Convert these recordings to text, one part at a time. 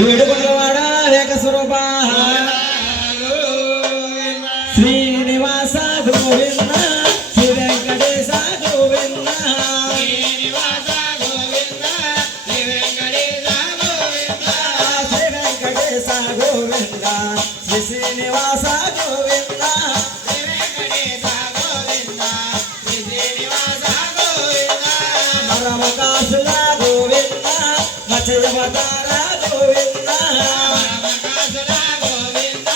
ఏడుకొండలవాడ ఏక స్వరూప శ్రీనివాస గోవింద శ్రీ వెంకటేశ గోవింద శ్రీనివాస గోవింద శ్రీ వెంకటేశ గోవింద శ్రీ వెంకటేశ గోవింద శ్రీ శ్రీనివాస గోవింద శ్రీ వెంకటేశ గోవింద శ్రీ శ్రీనివాస గోవింద నరమకాసుల గోవింద మత్స్యావతార గోవింద నరమకాసుల గోవింద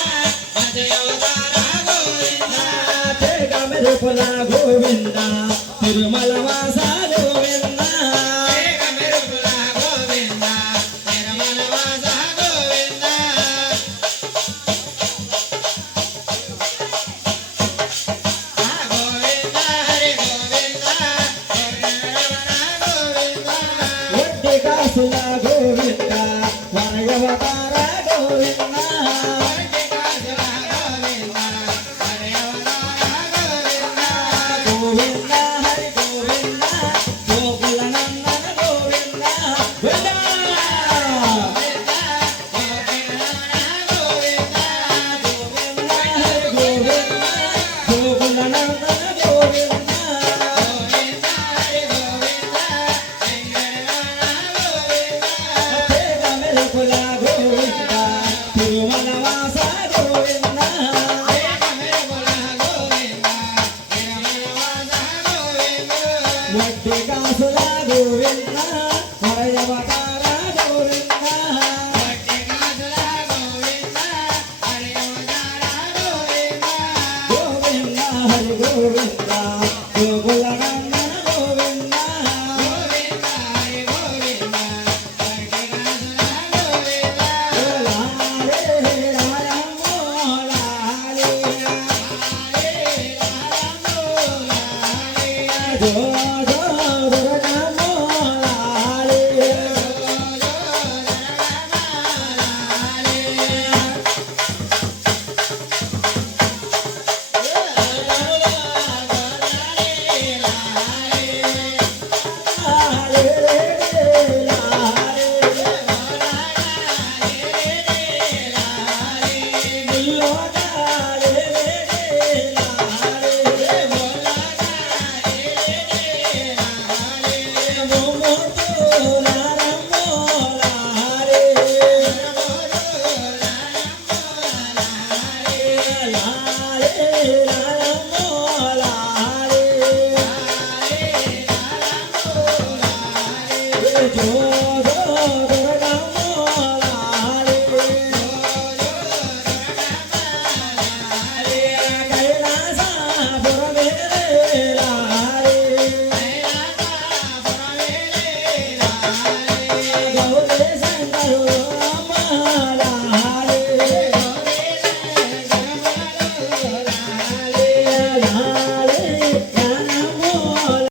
మత్స్యావతార గోవింద తేగమెరుపుల గోవింద తిరుమల వాస గోవింద తేగమెరుపుల గోవింద తిరుమల వాస గోవింద గోవింద హరి గోవింద గోవింద ఒట్టి కాసుల గోవింద వరయవతార గోవింద